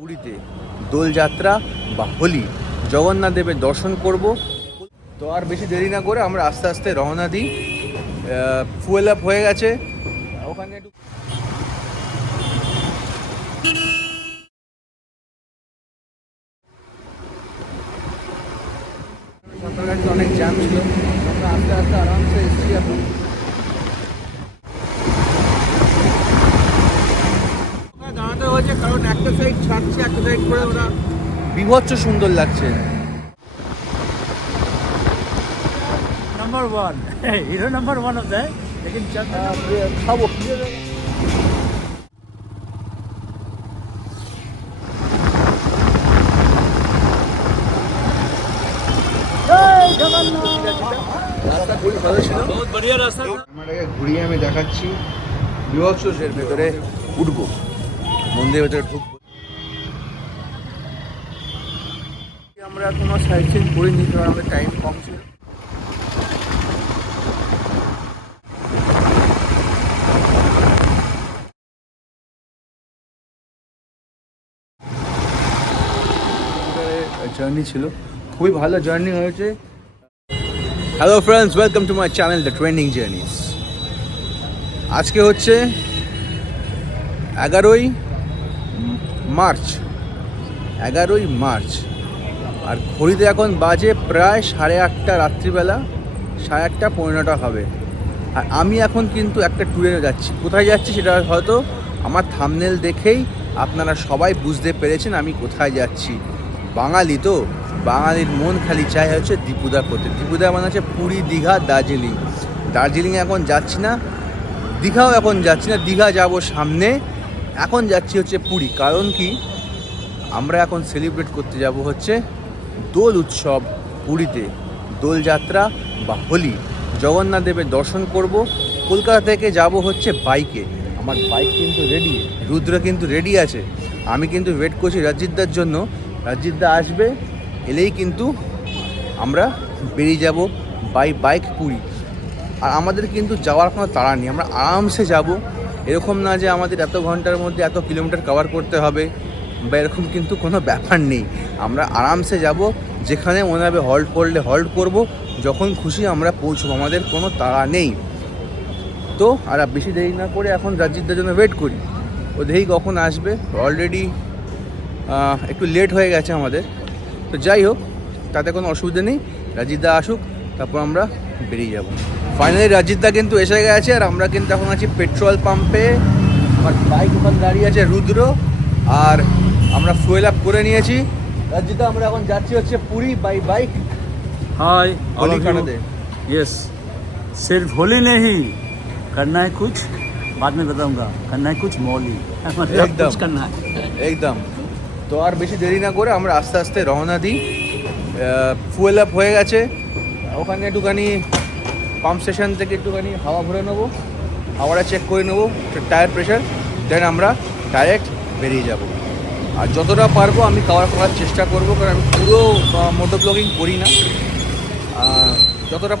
পুরীতে দোলযাত্রা বা হোলি জগন্নাথ দেবের দর্শন করব। তো আর বেশি দেরি না করে আমরা আস্তে আস্তে রওনা দিই। ফুয়েল আপ হয়ে গেছে ওখানে একটু অনেক জ্যাম ছিল, আমরা আস্তে আস্তে আরামসে এসেছি এখন। দাঁড়াতে হয়েছে কারণ একটা সাইড ছাড়ছে, একটা সাইড করে ওরা বিভৎস সুন্দর লাগছে। Number one hero number one होता है लेकिन चलते খাবো রাস্তা খুবই ভালো ছিল, बहुत बढ़िया रास्ता था। আমাটাকে ঘুরিয়ে আমি দেখাচ্ছি। বিভৎসের ভেতরে উঠবো, মন্দিরের ভেতরে ঢুকবো। আমরা কোনো সাইড সিন করিনি কারণ আমাদের টাইম কম ছিল। জার্নি ছিল, খুবই ভালো জার্নি হয়েছে। Hello friends, welcome to my channel the trending journeys. আজকে হচ্ছে 11ই মার্চ আর ঘড়িতে এখন বাজে প্রায় 8:30 রাত্রিবেলা, 8:30-15টা হবে। আর আমি এখন কিন্তু একটা ট্যুরে যাচ্ছি। কোথায় যাচ্ছি সেটা হয়তো আমার থাম্বনেল দেখেই আপনারা সবাই বুঝতে পেরেছেন আমি কোথায় যাচ্ছি। বাঙালি তো, বাঙালির মন খালি চাই হচ্ছে দীপুদা করতে। দীপুদা মানে হচ্ছে পুরী, দীঘা, দার্জিলিং এখন যাচ্ছি না, দীঘাও এখন যাচ্ছি না। দীঘা যাব সামনে, এখন যাচ্ছি হচ্ছে পুরী। কারণ কি, আমরা এখন সেলিব্রেট করতে যাব হচ্ছে দোল উৎসব পুরীতে, দোলযাত্রা বা হোলি জগন্নাথ দেবের দর্শন করব। কলকাতা থেকে যাব হচ্ছে বাইকে। আমার বাইক কিন্তু রেডি, রুদ্র কিন্তু রেডি আছে। আমি কিন্তু ওয়েট করছি রাজজিৎদার জন্য। রাজজিৎদা আসবে, এলেই কিন্তু আমরা বেরিয়ে যাব বাইক পুরী। আর আমাদের কিন্তু যাওয়ার কোনো তাড়া নেই, আমরা আরামসে যাব। এরকম না যে আমাদের এত ঘন্টার মধ্যে এত কিলোমিটার কভার করতে হবে বা এরকম কিন্তু কোনো ব্যাপার নেই। আমরা আরামসে যাব, যেখানে মনে হবে হল্ট করলে হল্ট করব, যখন খুশি আমরা পৌঁছবো, আমাদের কোনো তাড়া নেই। তো আর বেশি দেরি না করে এখন রাজজিৎদার জন্য ওয়েট করি। ও দেখি কখন আসবে। অলরেডি একটু লেট হয়ে গেছে আমাদের। তো যাই হোক, তাতে কোনো অসুবিধা নেই, রাজজিৎদা আসুক, তারপর আমরা বেরিয়ে যাব। ফাইনালি রাজজিৎদা কিন্তু এসে গেছে আর আমরা কিন্তু এখন আছি পেট্রোল পাম্পে। আমার বাইক ওখানে দাঁড়িয়ে আছে রুদ্র, আর আমরা ফুয়েল আপ করে নিয়েছি। রাজজিৎদা আমরা এখন যাচ্ছি হচ্ছে পুরী বাইক। हाय होली खाने यस सिर्फ होली नहीं करना है कुछ, बाद में बताऊंगा। करना है कुछ मौली, मतलब एकदम। कुछ करना है। একদম। তো আর বেশি দেরি না করে আমরা আস্তে আস্তে রওনা দিই। ফুয়েল আপ হয়ে গেছে, ওখানে একটুখানি পাম্প স্টেশন থেকে একটুখানি হাওয়া ভরে নেবো, হাওয়াটা চেক করে নেবো টায়ার প্রেশার, দেন আমরা ডাইরেক্ট বেরিয়ে যাব। আর যতটা পারবো আমি কভার করার চেষ্টা করবো, কারণ আমি পুরো মোটো ব্লগিং করি না। যতটা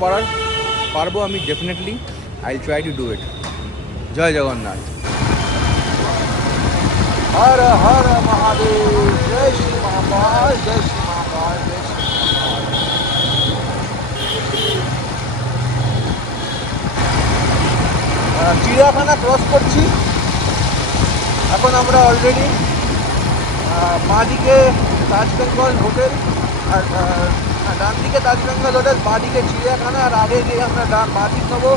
পারবো আমি definitely I try to do it. জয় জগন্নাথ। হর হর মহাদেব, জয় শ্রী মহাকাল, জয় শ্রী মহাকাল, জয় শ্রী মহাকাল। চিড়িয়াখানা ক্রস করছি এখন আমরা অলরেডি। বাঁ দিকে তাজ বেঙ্গল হোটেল, আর ডান দিকে তাজ বেঙ্গল হোটেল, বাঁ দিকে চিড়িয়াখানা, আর আগে গিয়ে আমরা বাঁ দিক নেবো,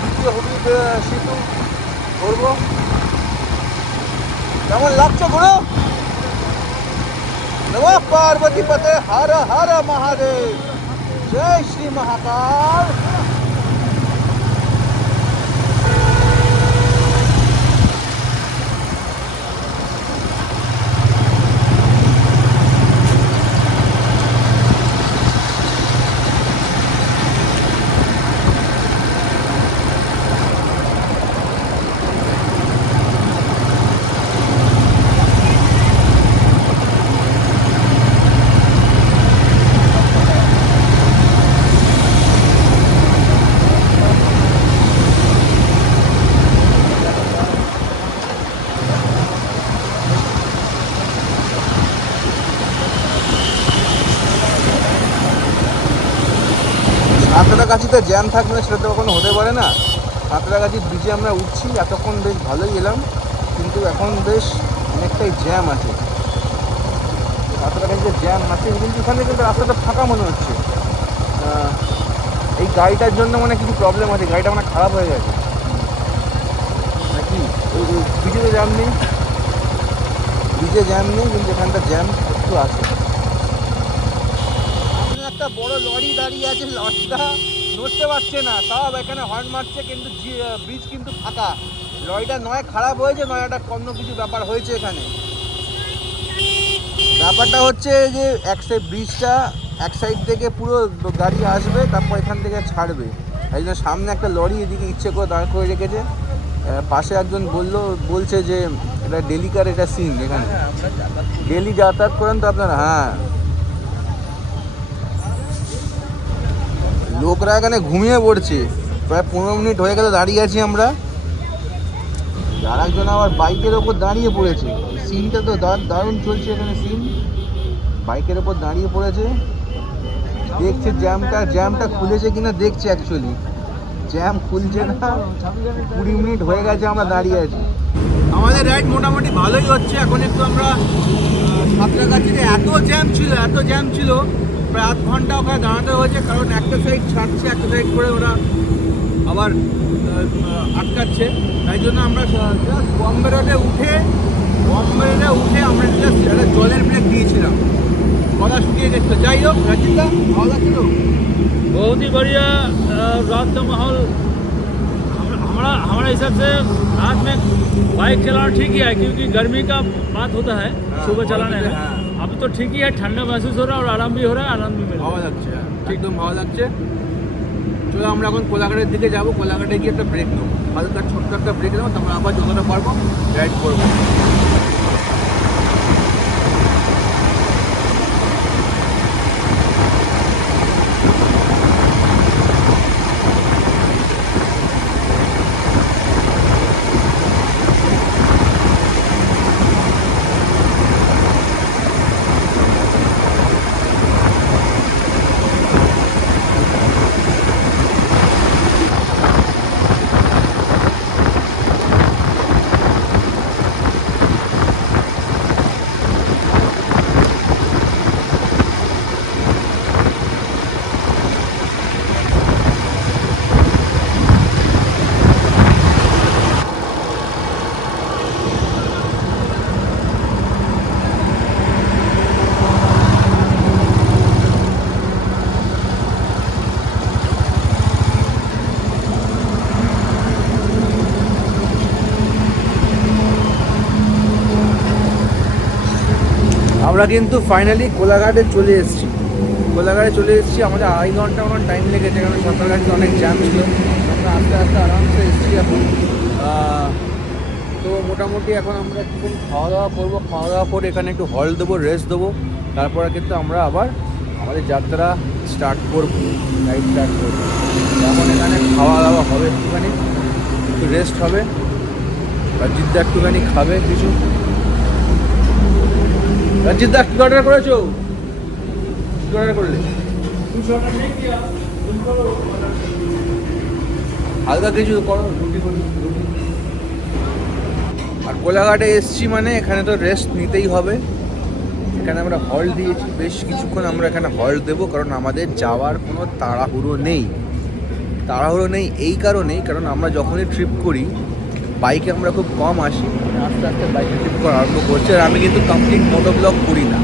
দ্বিতীয় হবিব সেতু ঘুরবো। কেমন লাগছে ঘুরো? নমঃ পার্বতী পতে, হর হর মহাদেব, জয় শ্রী মহাকাল। সাঁতরাগাছিতে জ্যাম থাকবে না সেটা তো কখনো হতে পারে না। সাঁতরাগাছির ব্রিজে আমরা উঠছি, এতক্ষণ বেশ ভালোই এলাম, কিন্তু এখন বেশ অনেকটাই জ্যাম আছে। সাঁতরাগাছিতে জ্যাম আছে, কিন্তু এখানে কিন্তু রাস্তাটা ফাঁকা মনে হচ্ছে। এই গাড়িটার জন্য মানে কিছু প্রবলেম আছে, গাড়িটা মানে খারাপ হয়ে গেছে নাকি? ওই ব্রিজে তো জ্যাম নেই, ব্রিজে জ্যাম নেই, কিন্তু এখানটা জ্যাম একটু আছে। একটা বড় লরি দাঁড়িয়ে আছে, লরিটা নড়তে পারছে না, সব এখানে হর্ন মারছে, কিন্তু ব্রিজ কিন্তু ফাঁকা। লরিটা নয় খারাপ হয়েছে, নয় একটা অন্য কিছু ব্যাপার হয়েছে এখানে। ব্যাপারটা হচ্ছে যে এক সাইড ব্রিজটা এক সাইড থেকে পুরো গাড়ি আসবে, তারপর এখান থেকে ছাড়বে। এই জন্য সামনে একটা লরি এদিকে ইচ্ছে করে দাঁড় করে রেখেছে। পাশে একজন বলছে যে এটা ডেলিকার এটা সিন, এখানে ডেলি যাতায়াত করেন তো আপনারা? হ্যাঁ, লোকরা এখানে ঘুমিয়ে পড়ছে। প্রায় 15 মিনিট হয়ে গেল দাঁড়িয়ে আছি আমরা। আর একজন আবার বাইকের ওপর দাঁড়িয়ে পড়েছে। সিনটা তো দারুণ চলছে এখানে সিন। বাইকের ওপর দাঁড়িয়ে পড়েছে, দেখছে জ্যামটা খুলেছে কিনা দেখছে। অ্যাকচুয়ালি জ্যাম খুলছে না, 20 মিনিট হয়ে গেছে আমরা দাঁড়িয়ে আছি। আমাদের রাইড মোটামুটি ভালোই হচ্ছে। এখন একটু আমরা সাঁতরাগাছিতে এত জ্যাম ছিল প্রায় আধ ঘন্টা ওখানে দাঁড়াতে হয়েছে, কারণ একটা সাইড ছাড়ছে, একটা সাইড করে ওরা আবার আটকাচ্ছে। তাই জন্য আমরা জাস্ট বম্বে রোডে উঠে আমরা জাস্ট একটা জলের ব্রেক দিয়েছিলাম, গলা শুকিয়ে গেছিলো। যাই হোক, রাজিদা ভালো লাগছিল, बहुत ही बढ़िया। रात का माहौल हमारे हिसाब से रात में बाइक चलाना ठीक ही है, क्योंकि गर्मी का बात होता है सुबह चलाने में। अभी तो ठीक ही है, ठंडा महसूस हो रहा है और आराम भी हो रहा है, आनंद भी मिल रहा है। ভালো লাগছে, একদম ভালো লাগছে। চলো আমরা এখন কোলাঘাটের দিকে যাবো। কোলাঘাটে গিয়ে একটা ব্রেক নেবো, হালকা ছোট্ট একটা ব্রেক নেবো, তারপর আবার যতটা পারবো রাইড করবো। আমরা কিন্তু ফাইনালি কোলাঘাটে চলে এসেছি। আমাদের 2.5 ঘন্টা মতন টাইম লেগেছে, কারণ সাঁতরাগাছিতে অনেক জ্যাম ছিল। আমরা আস্তে আস্তে আরামসে এসেছি এখন। তো মোটামুটি এখন আমরা কিছুক্ষণ খাওয়া দাওয়া করবো, খাওয়া দাওয়া করে এখানে একটু হল্ট দেবো, রেস্ট দেবো, তারপরে কিন্তু আমরা আবার আমাদের যাত্রা স্টার্ট করবো, রাইড স্টার্ট করবো। এখন এখানে খাওয়া দাওয়া হবে, একটু রেস্ট হবে, রাজিদদা একটুখানি খাবে কিছু। রাজিদদা কি অর্ডার করেছো? কি অর্ডার করলে? হালকা কিছু করো, রুটি। আর কোলাঘাটে এসছি মানে এখানে তো রেস্ট নিতেই হবে। এখানে আমরা হল্ট দিয়েছি, বেশ কিছুক্ষণ আমরা এখানে হল্ট দেবো, কারণ আমাদের যাওয়ার কোনো তাড়াহুড়ো নেই। এই কারণেই, কারণ আমরা যখনই ট্রিপ করি বাইকে আমরা খুব কম আসি, আস্তে আস্তে বাইকে ট্রিপ করা আরম্ভ করছি। আর আমি কিন্তু কমপ্লিট মোটোব্লগ করি না,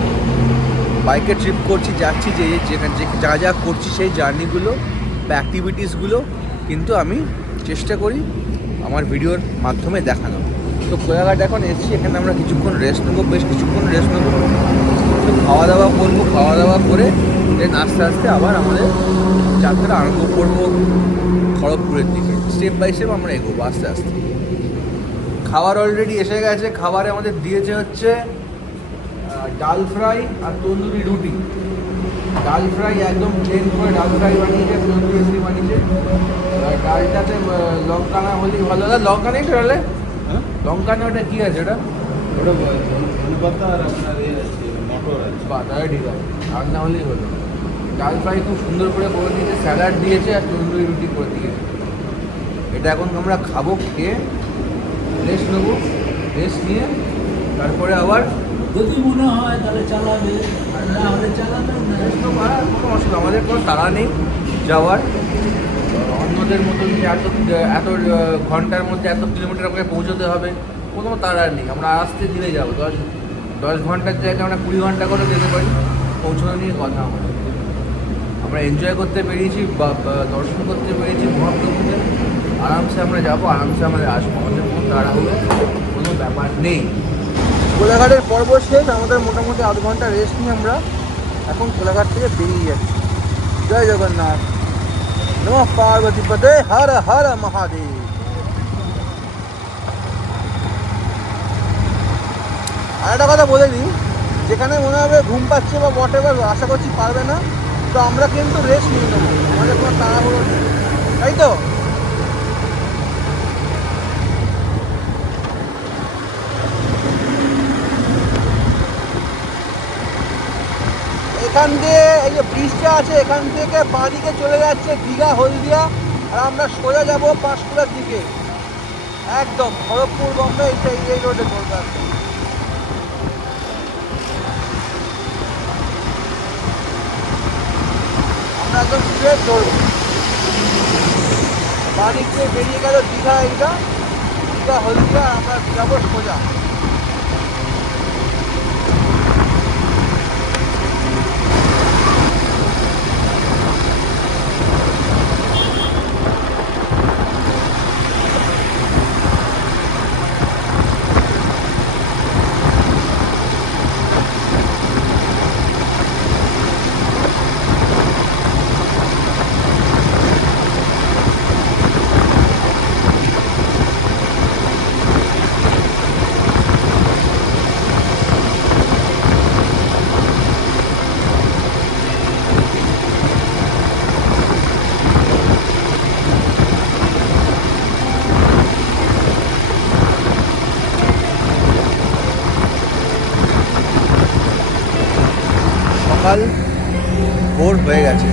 বাইকে ট্রিপ করছি, যাচ্ছি, যেখানে যা করছি সেই জার্নিগুলো বা অ্যাক্টিভিটিসগুলো কিন্তু আমি চেষ্টা করি আমার ভিডিওর মাধ্যমে দেখানো। তো কোলাঘাট এখন এসেছি, এখানে আমরা কিছুক্ষণ রেস্ট নেবো, বেশ কিছুক্ষণ রেস্ট নেবো, তো খাওয়া দাওয়া করবো। খাওয়া দাওয়া করে দেন আস্তে আস্তে আবার আমাদের যাত্রা আরম্ভ করবো খড়গপুরের দিকে। স্টেপ বাই স্টেপ আমরা এগোবো আস্তে আস্তে। খাবার অলরেডি এসে গেছে। খাবারে আমাদের দিয়েছে হচ্ছে ডাল ফ্রাই আর তন্দুরি রুটি। ডাল ফ্রাই একদম প্লেন করে ডাল ফ্রাই বানিয়েছে, তন্দুরি রুটি বানিয়েছে। ডালটাতে লঙ্কা না হলেই ভালো লাগে। লঙ্কা নেই তাহলে? লঙ্কা না, ওটা কী আছে? ওটা পাতা আর আপনার মটর আছে। বাহ, তাহলে ঠিক আছে, আর না হলেই হলো। ডাল ফ্রাই খুব সুন্দর করে দিয়েছে, স্যালাড দিয়েছে আর তন্দুরি রুটি করে দিয়েছে। এটা এখন আমরা খাবো, খেয়ে রেস্ট নেবো, রেস্ট নিয়ে তারপরে আবার যদি মনে হয় তাহলে চালাবে, আর না হলে চালাবে না। রেস্ট নেবো। আর কোনো অসুবিধা, আমাদের কোনো তাড়া নেই যাওয়ার। অন্যদের মতন যে এত ঘন্টার মধ্যে এত কিলোমিটার আমাকে পৌঁছতে হবে, কোনো তাড়া নেই। আমরা আস্তে ধীরে যাবো। 10 ঘন্টার জায়গায় আমরা 20 ঘন্টা করে যেতে পারি। পৌঁছানো নিয়ে কথা আমাদের। আমরা এনজয় করতে পেরেছি, দর্শন করতে পেরেছি মহাপ্রভুকে। আরামসে আমরা যাবো, আরামসে আমাদের আসবো। আমাদের কোনো তাড়াহুড়ো কোনো ব্যাপার নেই। কোলাঘাটের পর্ব শেষ। আমাদের মোটামুটি 8 ঘন্টা রেস্ট নিয়ে আমরা এখন কোলাঘাট থেকে বেরিয়ে যাচ্ছি। জয় জগন্নাথ, নমঃ পার্বতী পদে, হর হর মহাদেব। আর একটা কথা বলে দিই, যেখানে মনে হবে ঘুম পাচ্ছে বা হোয়াট এভার, আশা করছি পারবে না, তো আমরা কিন্তু রেস্ট নিয়ে নেবো। আমাদের কোনো তাড়াহুড়ো নেই, তাই তো? এখান দিয়ে এই যে ব্রিজটা আছে, এখান থেকে বাঁদিকে চলে যাচ্ছে দীঘা হলদিয়া, আর আমরা সোজা যাবো পাঁশকুড়ার দিকে। একদম খড়গপুর বম্বে এই রোডে চলবে একদম। আমরা একদম স্ট্রেট ধরবো। বাঁদিক থেকে বেরিয়ে গেল দীঘা, এইটা দীঘা হলদিয়া, আমরা যাবো সোজা। সকাল ভোর হয়ে গেছে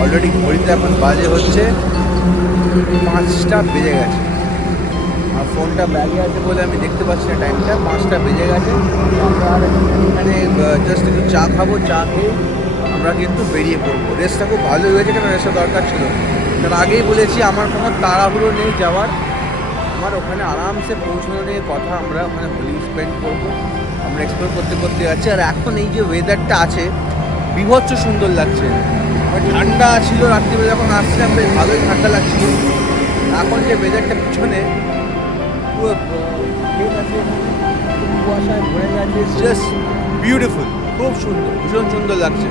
অলরেডি। ঘড়িতে এখন বাজে হচ্ছে 5টা বেজে গেছে। আর ফোনটা ব্যাগে আছে বলে আমি দেখতে পাচ্ছি না টাইমটা। 5টা বেজে গেছে। আমরা আর এখানে জাস্ট একটু চা খাবো, চা খেয়ে আমরা কিন্তু বেরিয়ে পড়বো। রেস্টটা খুব ভালো হয়েছে, কেন রেস্টটা দরকার ছিল। কারণ আগেই বলেছি আমার কোনো তাড়াহুড়ো নেই যাওয়ার। আমার ওখানে আরামসে পৌঁছানো নিয়ে কথা। আমরা ওখানে হোলি স্পেন্ড করবো, আমরা এক্সপ্লোর করতে করতে যাচ্ছি। আর এখন এই যে ওয়েদারটা আছে, বিভৎস সুন্দর লাগছে। ঠান্ডা ছিল রাত্রিবেলা যখন আসছিলাম, বেশ ভালোই ঠান্ডা লাগছিল। এখন যে ওয়েদারটা পিছনে পুরো কুয়াশায় ভরে গেছে, জাস্ট বিউটিফুল, খুব সুন্দর, ভীষণ সুন্দর লাগছে।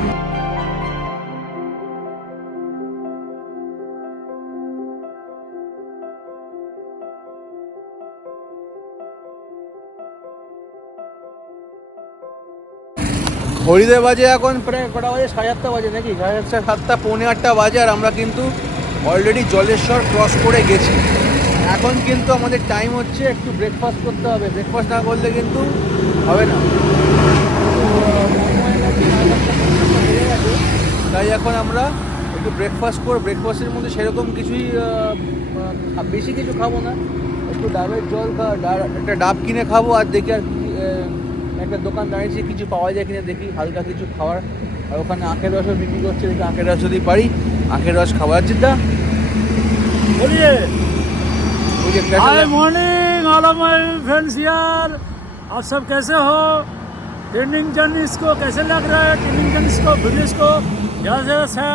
ঘড়িতে বাজে এখন প্রায় কটা বাজে? 7:30 বাজে নাকি? 7:30, 7:30 বাজে। আর আমরা কিন্তু অলরেডি জলেশ্বর ক্রস করে গেছি। এখন কিন্তু আমাদের টাইম হচ্ছে একটু ব্রেকফাস্ট করতে হবে। ব্রেকফাস্ট না করলে কিন্তু হবে না। তাই এখন আমরা একটু ব্রেকফাস্ট করব। ব্রেকফাস্টের মধ্যে সেরকম কিছুই বেশি কিছু খাবো না। একটু ডাবের জল একটা ডাব কিনে খাবো। আর দেখি আর একটা দোকান দাঁড়িয়েছে, কিছু পাওয়া যায় কিনা দেখি, হালকা কিছু খাওয়ার। আর ওখানে আখের রসও বিক্রি করছে, দেখি আখের রস যদি পারি আখের রস খাওয়ার। চিন্তা बोलिए hi morning all of my friends यार, आप सब कैसे हो? ट्रेनिंग जर्नीस को कैसे लग रहा है? ट्रेनिंग जर्नीस को वीडियोस को ज़्यादा से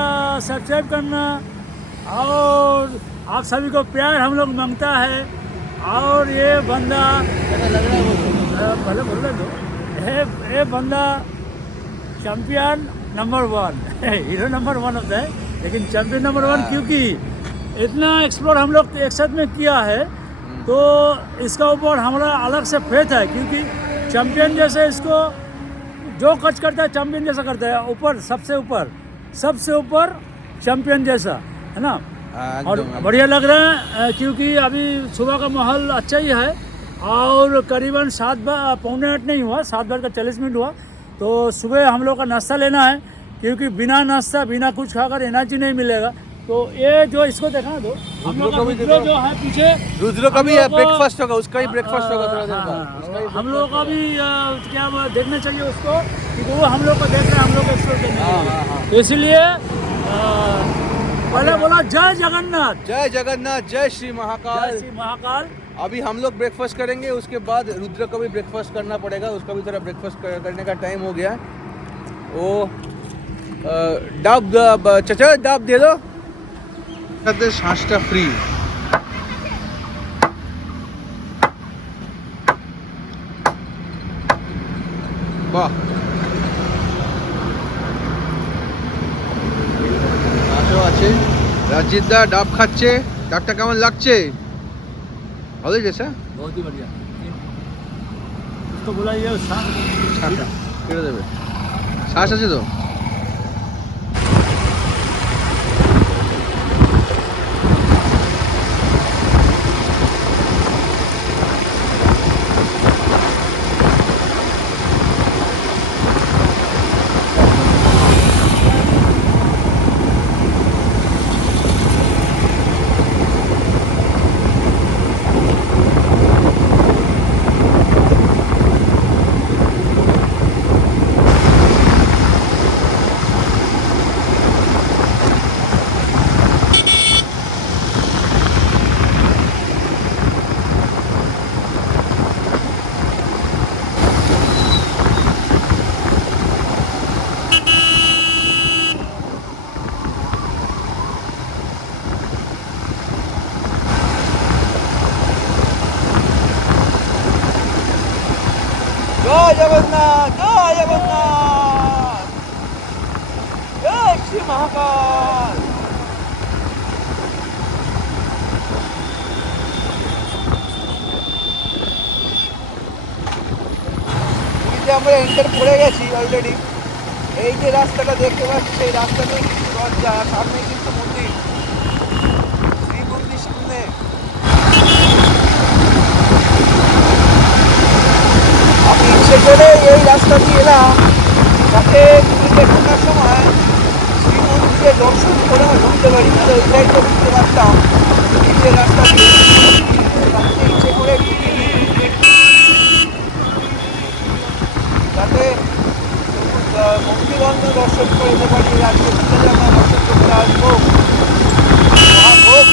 सब्सक्राइब करना, और आप सभी को प्यार हम लोग मांगता है। और ये बंदा लग रहा है पहले बोल रहे दो, ये बंदा चैम्पियन नंबर 1 हीरो नंबर 1 होता है, लेकिन चैम्पियन नंबर 1 क्योंकि इतना एक्सप्लोर हम लोग एक साथ में किया है, तो इसका ऊपर हमारा अलग से फेथ है। क्योंकि चैम्पियन जैसे इसको जो कच करता है चैम्पियन जैसा करता है, ऊपर सबसे ऊपर चैम्पियन जैसा है ना। और बढ़िया लग रहा है क्योंकि अभी सुबह का माहौल अच्छा ही है। और करीबन 7 पौने 8 नहीं हुआ, 7 बज कर 40 मिनट हुआ। तो सुबह हम लोग का नाश्ता लेना है, क्योंकि बिना नाश्ता बिना कुछ खाकर एनर्जी नहीं मिलेगा। तो ये जो इसको देखा दो, हम लोग का रुद्र को भी रुद्र देखो। जो है पीछे, रुद्र का हम भी है लोग को- ब्रेकफास्ट होगा, उसका ही ब्रेकफास्ट होगा थोड़ा देर बाद। हाँ, उसका ही हम लोगों का भी क्या देखना चाहिए उसको, कि वो हम लोग को देख रहे हैं, हम लोग एक्सप्लोर करने हाँ, के लिए। हाँ, हाँ। तो इसलिए पहले बोला जय जगन्नाथ, जय जगन्नाथ, जय श्री जय महाकाल। श्री महाकाल। अभी हम लोग ब्रेकफास्ट करेंगे, उसके बाद रुद्र को भी ब्रेकफास्ट करना पड़ेगा, उसका भी थोड़ा ब्रेकफास्ट करने का टाइम हो गया है। वो ডাব চাচা ডাব দিয়ে দাও, সাথে শ্বাসটা ফ্রি। বাহ, শ্বাসও আছে। রাজজিৎ দা ডাব খাচ্ছে, ডাবটা কেমন লাগছে? ভালোই গেছে। बहुत ही बढ़िया। उसको बोला ये কেটে দেবে, শ্বাস আছে তো। জয় জগন্নাথ, জয় জগন্নাথ, জয় শ্রী মহাকাল। পুরীতে আমরা এন্টার করে গেছি অলরেডি। এই যে রাস্তাটা দেখতে পাচ্ছি, সেই রাস্তাতেই কিন্তু দরজা, সামনে কিন্তু মন্দির, শ্রী মন্দির সামনে। আমি ইচ্ছে করে এই রাস্তা দিয়ে এলাম, যাতে পুরীতে ঢোকার সময় শ্রী মন্দিরে দর্শন করে ঢুকতে পারি, তাহলে ওই সাইড তো ঢুকতে পারতাম। এই যে রাস্তা দিয়ে রাস্তা ইচ্ছে করে ঢুকিনি, যাতে মন্দির অন্য দর্শন করতে পারি। আজকে বিকেলে আমরা দর্শন করতে আসবো মহাভোগ।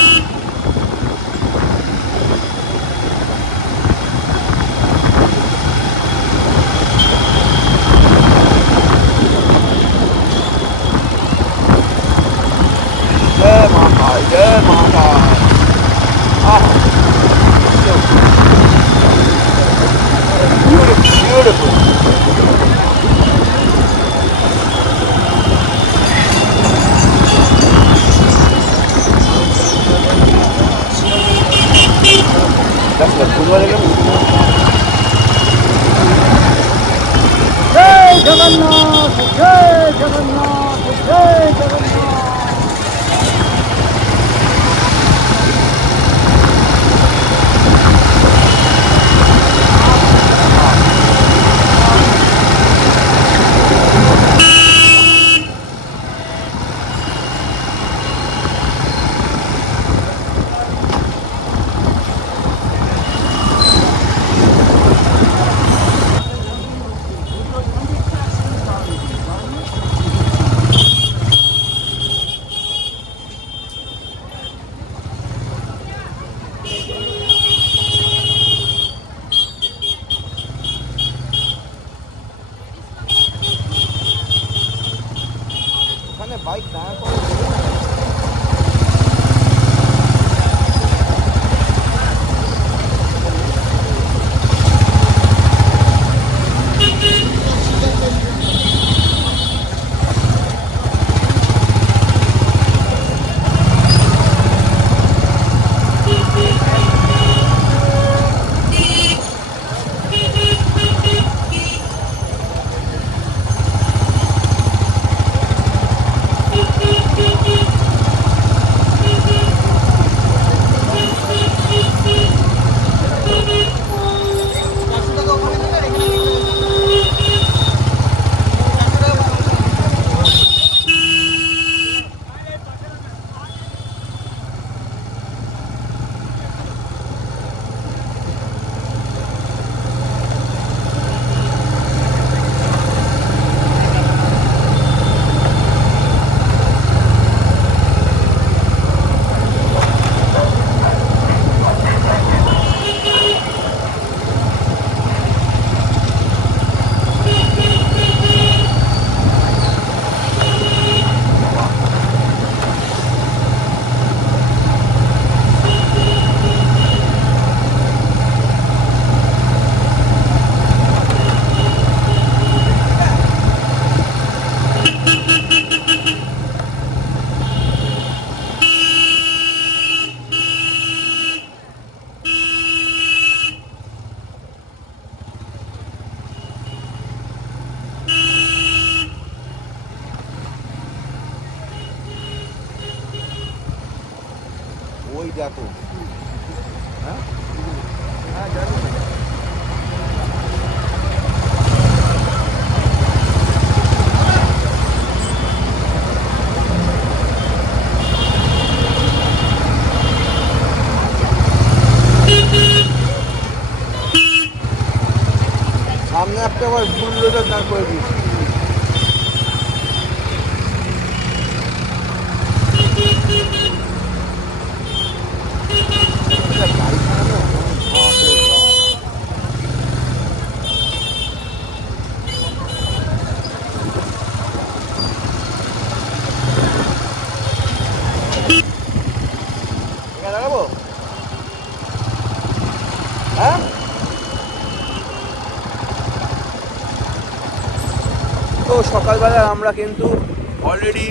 जय महाकाल, जय महाकाल। ब्यूटीफुल। जय जगन्नाथ, जय जगन्नाथ, जय जगन्नाथ। ওখানে বাইক দাঁড় করে দেখো। হ্যাঁ হ্যাঁ জানি না। সামনে একটা আবার বুলডোজার দাঁড় করে দিয়েছি। দাঁড়াবো হ্যাঁ। তো সকালবেলা আমরা কিন্তু অলরেডি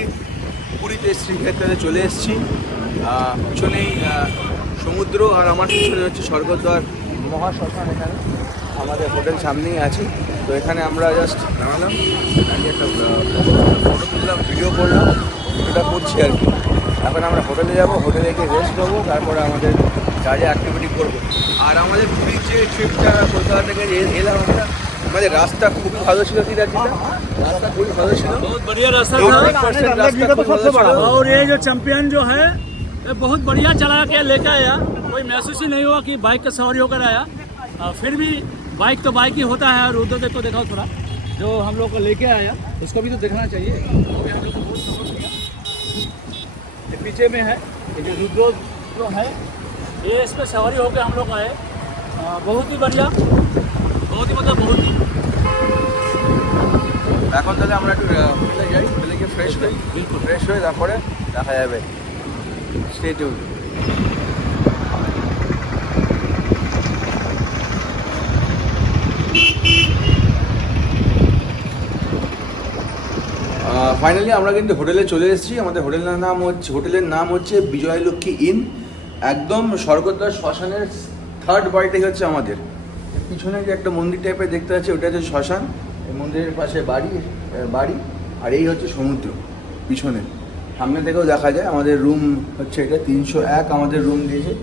পুরীতে শ্রীক্ষেত্রে চলে এসেছি। পিছনেই সমুদ্র আর আমার পিছনে হচ্ছে স্বর্গদ্বার মহাশ্মশান। এখানে আমাদের হোটেল সামনেই আছে। তো এখানে আমরা জাস্ট দাঁড়ালাম, একটা ফটো তুললাম, ভিডিও করলাম, এটা করছি আর কি। এখন আমরা হোটেলে যাব, হোটেলে গিয়ে রেস্ট নেবো, তারপরে আমাদের যা যা অ্যাক্টিভিটি করবো। আর আমাদের পুরীর যে ট্রিপটা কলকাতা থেকে এলাম আমরা, আমাদের রাস্তা খুবই ভালো ছিল। কি রাস্তা খুবই ভালো ছিল, बहुत बढ़िया रास्ता था। 100% রাস্তা খুব ভালো ছিল। और ये जो चैंपियन जो है ये बहुत बढ़िया चला के लेकर आया। कोई महसूस ही नहीं हुआ कि बाइक का सवारी होकर आया। फिर भी बाइक तो बाइक ही होता है। और उधर देखो, दिखाओ थोड़ा जो हम लोग को लेके आया, उसको भी तो देखना चाहिए। वो भी हम लोग को बहुत सपोर्ट किया। ये पीछे में है ये जो रुद्रो जो है, ये इस पर सवारी होकर हम लोग आए। बहुत ही बढ़िया, बहुत ही मतलब बहुत ही। এখন তাহলে আমরা একটু হোটেলে যাই, হোটেলে গিয়ে ফ্রেশ হই। বিলকুল ফ্রেশ হয়ে তারপরে দেখা যাবে। Stay tune. ফাইনালি আমরা কিন্তু হোটেলে চলে এসেছি। আমাদের হোটেলের নাম হচ্ছে বিজয়লক্ষ্মী ইন। একদম স্বর্গদ্বার শ্মশানের থার্ড বাড়িটাই হচ্ছে আমাদের। পিছনে যে একটা মন্দির টাইপের দেখতে পাচ্ছি, ওটা হচ্ছে শ্মশান। এই মন্দিরের পাশে বাড়ি আর এই হচ্ছে সমুদ্র পিছনে। সামনে থেকেও দেখা যায়। আমাদের রুম হচ্ছে এটা 301 আমাদের রুম দিয়েছে।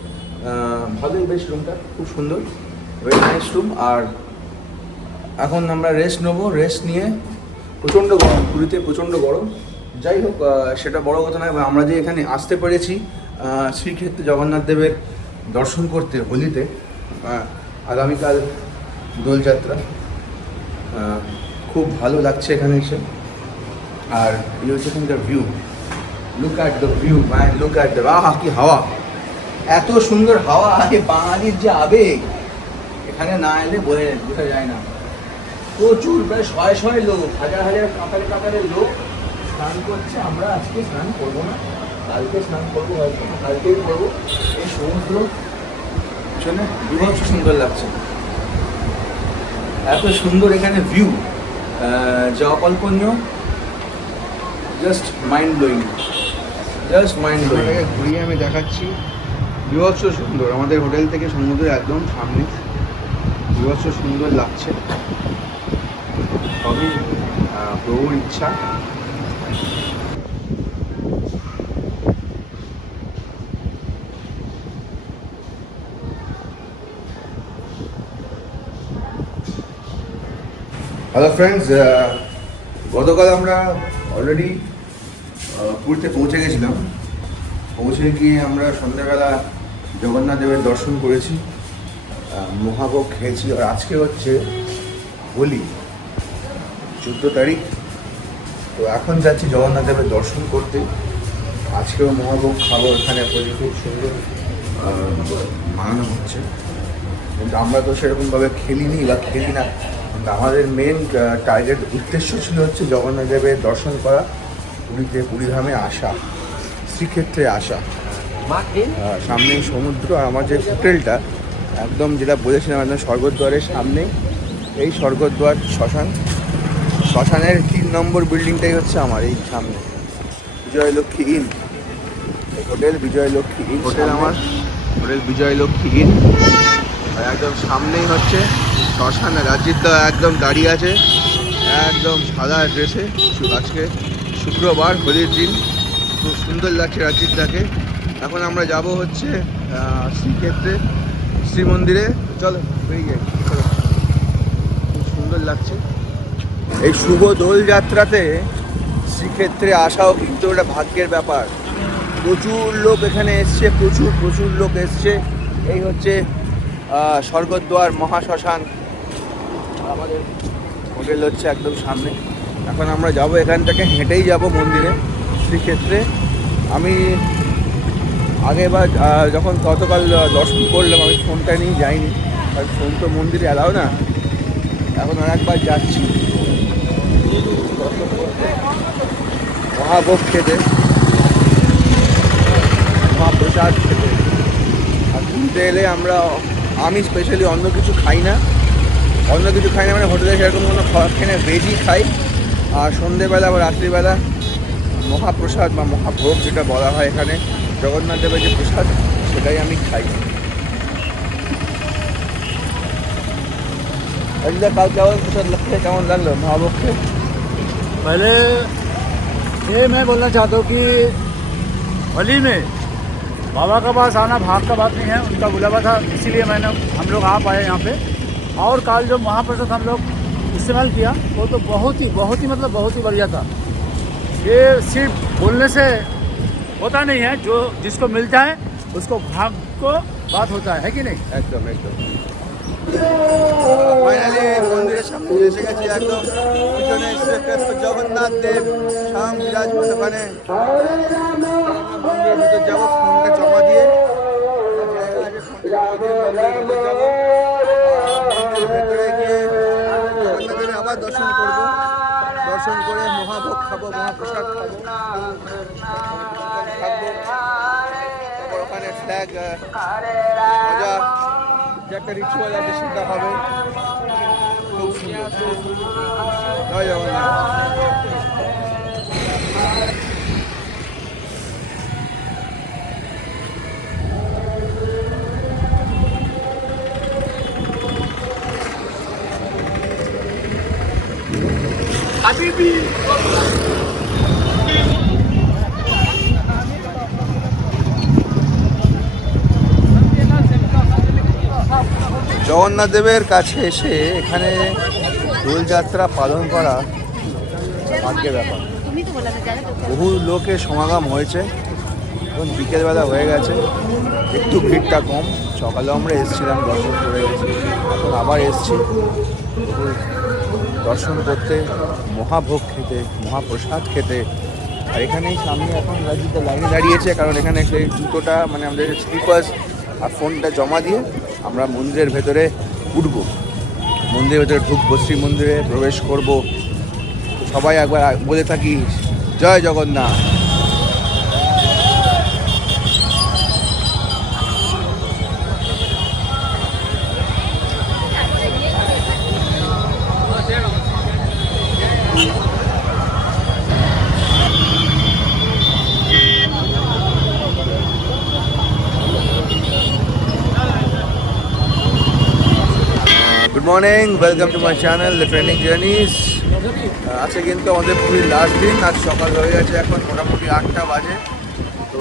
ভালোই বেশ, রুমটা খুব সুন্দর, ভেরি নাইস রুম। আর এখন আমরা রেস্ট নেবো। রেস্ট নিয়ে, প্রচণ্ড গরম পুরীতে, প্রচণ্ড গরম। যাই হোক, সেটা বড় কথা নয়। আমরা যে এখানে আসতে পেরেছি শ্রীক্ষেত্রে জগন্নাথ দেবের দর্শন করতে হোলিতে, আগামীকাল দোলযাত্রা, খুব ভালো লাগছে এখানে এসে। আর এই হচ্ছে এখানকার view. Look at the view man, look at the, আহা কি হাওয়া, এত সুন্দর হাওয়া। বাঙালির যে আবেগ, এখানে না এলে বোঝা যায় না। প্রচুর, প্রায় শয়ে শয়ে লোক, হাজার হাজার কাতারে লোক স্নান করছে। আমরা আজকে স্নান করবো না, কালকে স্নান করবো, হয়তো কালকেই করবো। এই সমুদ্র পিছনে বিভৎস সুন্দর লাগছে, এত সুন্দর এখানে ভিউ, যা অকল্পনীয়, just mind blowing, just mind blowing. ঘুরিয়ে আমি দেখাচ্ছি, বিভৎস সুন্দর। আমাদের হোটেল থেকে সমুদ্র একদম সামনে, বিভৎস সুন্দর লাগছে। সবই প্রভুর ইচ্ছা। হ্যালো ফ্রেন্ডস, গতকাল আমরা অলরেডি পুরীতে পৌঁছে গেছিলাম। পৌঁছে গিয়ে আমরা সন্ধ্যাবেলা জগন্নাথ দেবের দর্শন করেছি, মহাভোগ খেয়েছি। আর আজকে হচ্ছে হোলি, 14 তারিখ। তো এখন যাচ্ছি জগন্নাথ দেবের দর্শন করতে। আজকেও মহাভোগ খাবো। এখানে হোলি খুব সুন্দর মানানো হচ্ছে, কিন্তু আমরা তো সেরকমভাবে খেলিনি বা খেলি না। কিন্তু আমাদের মেন টার্গেট, উদ্দেশ্য ছিল হচ্ছে জগন্নাথ দেবের দর্শন করা, পুরীতে, পুরীধামে আসা, শ্রীক্ষেত্রে আসা। সামনেই সমুদ্র। আর আমার যে হোটেলটা একদম, যেটা বলেছিলাম, একদম স্বর্গদ্বারের সামনে। এই স্বর্গদ্বার শ্মশানের 3 নম্বর বিল্ডিংটাই হচ্ছে আমার এই সামনে, Vijayalakshmi in. Hotel Vijayalakshmi in, hotel আমার, হোটেল বিজয়লক্ষ্মী ইন। আর একদম সামনেই হচ্ছে শ্মশান। রাজজিৎ দা একদম দাঁড়িয়ে আছে, একদম সাদা ড্রেসে। আজকে শুক্রবার, হোলির দিন, খুব সুন্দর লাগছে রাজজিৎ দাকে। এখন আমরা যাব হচ্ছে শ্রীক্ষেত্রে শ্রী মন্দিরে। চলো বেরিয়ে যাই। চলো, খুব সুন্দর লাগছে এই শুভ দোলযাত্রাতে শ্রীক্ষেত্রে আসাও কিন্তু একটা ভাগ্যের ব্যাপার। প্রচুর লোক এখানে এসছে, প্রচুর লোক এসছে। এই হচ্ছে স্বর্গদ্বার মহাশ্মশান, আমাদের হোটেল হচ্ছে একদম সামনে। এখন আমরা যাব, এখান থেকে হেঁটেই যাব মন্দিরে শ্রীক্ষেত্রে। আমি আগেবার যখন গতকাল দর্শন করলাম আমি ফোনটা নিয়ে যাইনি, আর ফোন তো মন্দিরে এলাও না। এখন আর একবার যাচ্ছি মহাভোগ খেতে, মহাপ্রসাদ খেতে। আর ঘুরতে এলে আমি স্পেশালি অন্য কিছু খাই না মানে হোটেলে সেরকম কোনো খাবার খাই না, ভেজই খাই। আর সন্ধেবেলা বা রাত্রিবেলা মহাপ্রসাদ বা মহাভোগ যেটা বলা হয় এখানে জগন্নাথ দেবের যে প্রসাদ, সেটাই আমি খাই। কাল কেমন প্রসাদ লাগছে, কেমন লাগলো মহাভোগ খেয়ে? पहले ये मैं बोलना चाहता हूँ कि होली में बाबा का पास आना भाग का बात नहीं है, उनका बुलावा था, इसीलिए हम लोग आ पाए यहाँ पे। और कल जो महाप्रसाद हम लोग इस्तेमाल किया वो तो बहुत ही मतलब बहुत ही बढ़िया था। ये सिर्फ बोलने से होता नहीं है, जो जिसको मिलता है उसको भाग को बात होता है कि नहीं? একদম ফাইনালি মন্দিরের সামনে এসে গেছি। একদম পিছনে জগন্নাথ দেব শাম বিরাজমান। ওখানে মন্দিরের ভিতর যাবো, ফোনটা জমা দিয়ে ভেতরে গিয়ে জগন্নাথের আবার দর্শন করবো। দর্শন করে মহাভোগ খাবো, মহাপ্রসাদ খাবো, থাকবো। তারপর ওখানে ফ্ল্যাগ মজা যে একটা রিচুয়াল আছে সেটা হবে। খুব সুন্দর। জয় জগন্নাথ। জগন্নাথ দেবের কাছে এসে এখানে দোলযাত্রা পালন করা ভাগ্যের ব্যাপার। বহু লোকের সমাগম হয়েছে, এখন বিকেলবেলা হয়ে গেছে, একটু ভিড়টা কম। সকালেও আমরা এসেছিলাম, দর্শন করে গেছি, এখন আবার এসছি দর্শন করতে, মহাভোগ খেতে, মহাপ্রসাদ খেতে। আর এখানেই সামনে এখন রাজিতে লাইনে দাঁড়িয়েছে, কারণ এখানে সেই জুতোটা মানে আমাদের স্লিপার্স আর ফোনটা জমা দিয়ে আমরা মন্দিরের ভেতরে উঠবো, মন্দিরের ভেতরে ঢুকবো, শ্রী মন্দিরে প্রবেশ করব। সবাই একবার বলে থাকি জয় Jagannath. Good morning, welcome to my channel the trending journeys. আজকে কিন্তু আমাদের পুরীর লাস্ট দিন। আজ সকাল হয়ে গেছে, এখন মোটামুটি 8টা বাজে। তো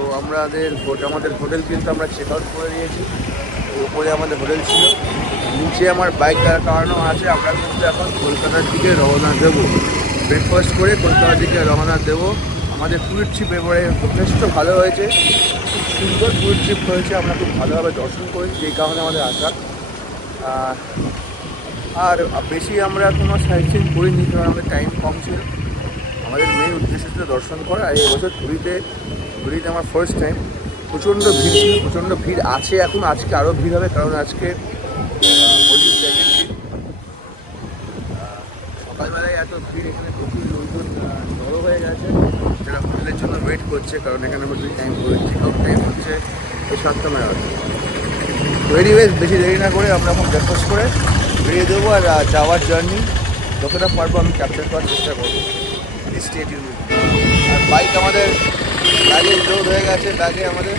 আমাদের হোটেল কিন্তু আমরা চেক আউট করে নিয়েছি। উপরে আমাদের হোটেল ছিল, নিচে আমার বাইক দাঁড়ানো আছে। আমরা কিন্তু এখন কলকাতার দিকে রওনা দেবো, ব্রেকফাস্ট করে কলকাতার দিকে রওনা দেবো। আমাদের পুরীর ট্রিপ এবারে যথেষ্ট ভালো হয়েছে, সুন্দর পুরীর ট্রিপ হয়েছে। আমরা খুব ভালোভাবে দর্শন করেছি, যেই কারণে আমাদের আসা। আর বেশি আমরা কোনো সাইট সিন করিনি, কারণ আমাদের টাইম কম ছিল। আমাদের মেন উদ্দেশ্য ছিল দর্শন করা। আর এই বছর পুরীতে আমার ফার্স্ট টাইম। প্রচণ্ড ভিড় ছিল, প্রচণ্ড ভিড় আছে এখন। আজকে আরও ভিড় হবে, কারণ আজকে হোলির সেকেন্ড দিন। সকালবেলায় এত ভিড়, এখানে প্রচুর লোকজন জড়ো হয়ে গেছে, যারা হোটেলের জন্য ওয়েট করছে, কারণ এখানে প্রচুর টাইম করে চেক আউট টাইম হচ্ছে এই 7টা মেলা। তো এনিওয়েজ বেশি দেরি না করে আমরা এখন ব্রেকফাস্ট করে বেরিয়ে দেবো। আর যাওয়ার জার্নি যতটা পারবো আমি ক্যাপচার করার চেষ্টা করবো। Stay tune. আর বাইক আমাদের ব্যাগে লোড হয়ে গেছে, ব্যাগে আমাদের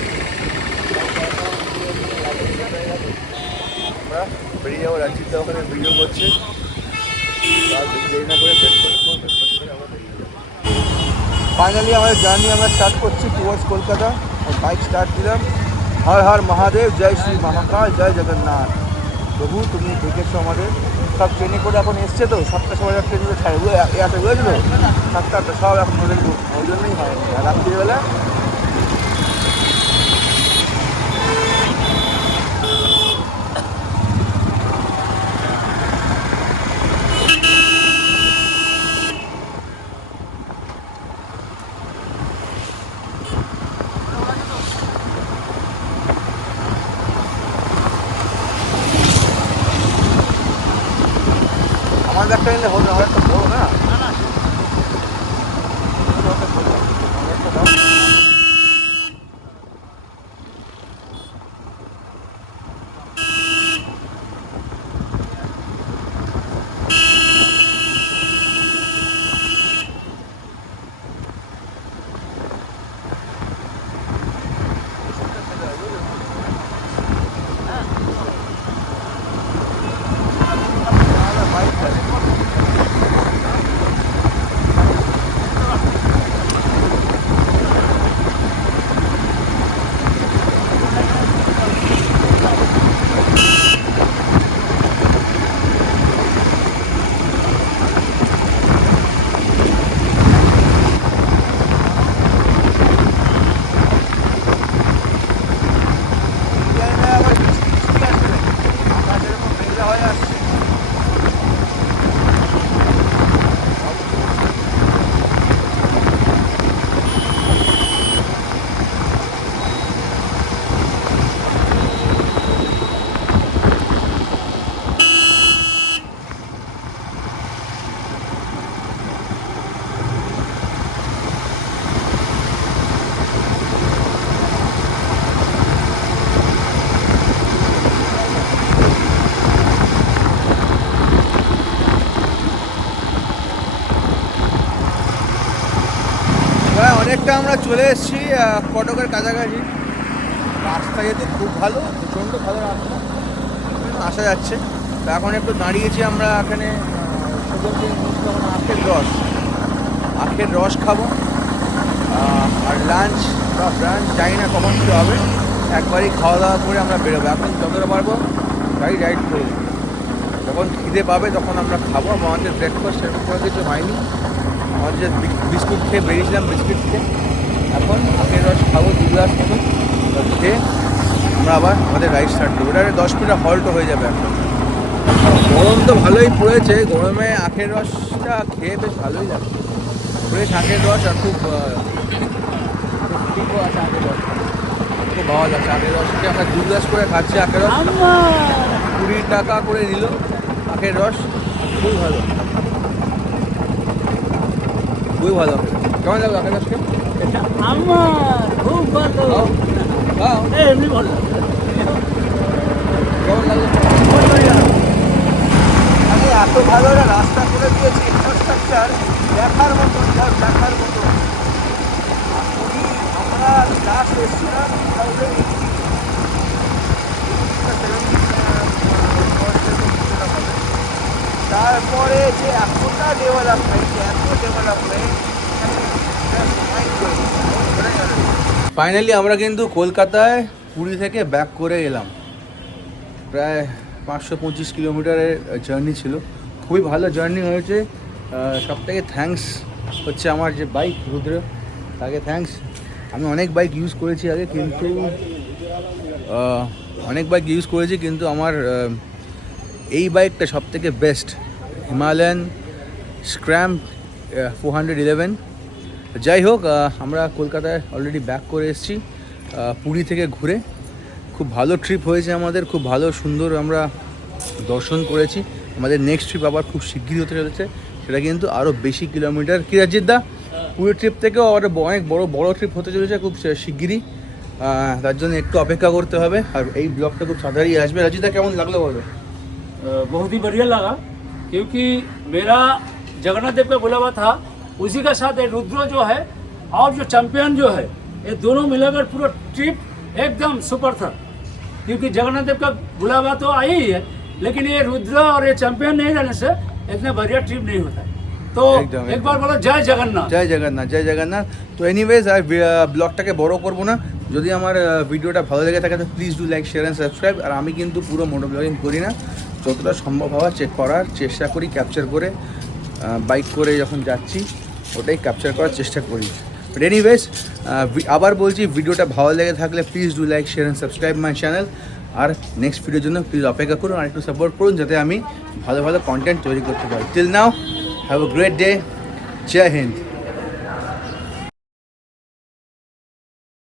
আমরা বেরিয়ে যাবো। রাঞ্চিতটা ওখানে ভিডিও করছে, আর বেশি দেরি না করে ব্রেকফাস্ট করে আবার বেরিয়ে যাবো। ফাইনালি আমাদের জার্নি আমরা স্টার্ট করছি টুয়ার্ডস কলকাতা। বাইক স্টার্ট দিলাম, হর হর মহাদেব, জয় শ্রী মহাকাল, জয় জগন্নাথ। প্রভু তুমি দেখেছো আমাদের সব ট্রেনে করে এখন এসছে তো, 7টা 7:30 ট্রেনগুলো ছাড়ে এত বুঝেছিল, 7টা সব এখন ওদের ওই জন্যই হয়নি। আর রাত্রিবেলা আমার ব্যাগটা নিলে হবে না, আমার একটা বড় না। প্রায় অনেকটা আমরা চলে এসেছি কটকের কাছাকাছি। রাস্তা যেহেতু খুব ভালো, প্রচণ্ড ভালো রাস্তা, আসা যাচ্ছে। তো এখন একটু দাঁড়িয়েছি আমরা এখানে আখের রস খাবো, আর লাঞ্চ বা ব্রাঞ্চ জানি না কখন কী হবে, একবারই খাওয়া দাওয়া করে আমরা বেরোবো। এখন যতটা পারবো গাড়ি রাইড করবো, যখন খিদে পাবে তখন আমরা খাবো। আমাদের ব্রেকফাস্ট সেরকম করে কিছু হয়নি, আমাদের যে বিস্কুট খেয়ে বেরিয়েছিলাম, বিস্কুট খেয়ে এখন আখের রস খাবো 2 গ্লাস মতো, খেয়ে আমরা আবার আমাদের রাইড স্টার্ট করবো। ওটা 10 মিনিট হল্টও হয়ে যাবে। এখন গরম তো ভালোই পড়েছে, গরমে আখের রসটা খেয়ে বেশ ভালোই লাগে। ফ্রেশ আখের রস আর খুব ঠিকও আছে আখের রস, খুব ভালো লাগছে আখের রসকে। আমরা 2 গ্লাস করে খাচ্ছি আখের রস, 20 টাকা করে নিল আখের রস, খুবই ভালো, খুবই ভালো। কেমন লাগলো আখের রসকে? আমার খুব ভালো, এমনি ভালো কেমন লাগলো? আমি এত ভালো একটা রাস্তা করে দিয়েছি, ইনফ্রাস্ট্রাকচার দেখার মতো, দেখার মতো। আমরা লাস্ট এসেছিলাম 2018, তারপরে যে এতটা ডেভেলপমেন্ট, ফাইনালি আমরা কিন্তু কলকাতায় পুরী থেকে ব্যাক করে এলাম। প্রায় 525 কিলোমিটারের জার্নি ছিল, খুবই ভালো জার্নি হয়েছে। সবথেকে থ্যাঙ্কস হচ্ছে আমার যে বাইক রুদ্র, তাকে থ্যাঙ্কস। আমি অনেক বাইক ইউজ করেছি আগে, কিন্তু আমার এই বাইকটা সবথেকে বেস্ট, হিমালয়ান স্ক্র্যাম 411। যাই হোক, আমরা কলকাতায় অলরেডি ব্যাক করে এসেছি পুরী থেকে ঘুরে। খুব ভালো ট্রিপ হয়েছে আমাদের, খুব ভালো সুন্দর আমরা দর্শন করেছি। আমাদের নেক্সট ট্রিপ আবার খুব শিগগিরই হতে চলেছে, সেটা কিন্তু আরও বেশি কিলোমিটার। কি রাজিতদা, পুরীর ট্রিপ থেকেও অনেক বড় ট্রিপ হতে চলেছে খুব শিগগিরই, তার জন্য একটু অপেক্ষা করতে হবে। আর এই ব্লগটা খুব তাড়াতাড়ি আসবে। রাজিতদা কেমন লাগলো বলো? बहुत ही बढ़िया लगा, क्योंकि मेरा जगन्नाथ देव का बुलावा था, उसी का साथ ये रुद्र जो है और जो चैंपियन जो है, ये दोनों मिलाकर पूरा ट्रिप एकदम सुपर था। क्योंकि जगन्नाथ देव का बुलावा तो आई ही है, लेकिन ये रुद्र और ये चैंपियन नहीं रहने से इतना बढ़िया ट्रिप नहीं होता है। तो एकदम, एक बार बोलो जय जगन्नाथ। জয় জগন্নাথ, জয় জগন্নাথ। তো এনিওয়েজ আর ব্লগটাকে বড় করবো না, যদি আমার ভিডিওটা ভালো লেগে থাকে তো please do like share and subscribe. আর আমি কিন্তু পুরো মোটো ব্লগিং করি না, যতটা সম্ভব হওয়া করার চেষ্টা করি, ক্যাপচার করে বাইক করে যখন যাচ্ছি ওটাই ক্যাপচার করার চেষ্টা করি। বাট এনিওয়েজ আবার বলছি, ভিডিওটা ভালো লেগে থাকলে please do like share and subscribe my channel. আর নেক্সট ভিডিওর জন্য প্লিজ অপেক্ষা করুন আর একটু সাপোর্ট করুন, যাতে আমি ভালো ভালো কন্টেন্ট তৈরি করতে পারি। Till now have a great day. Jai Hind.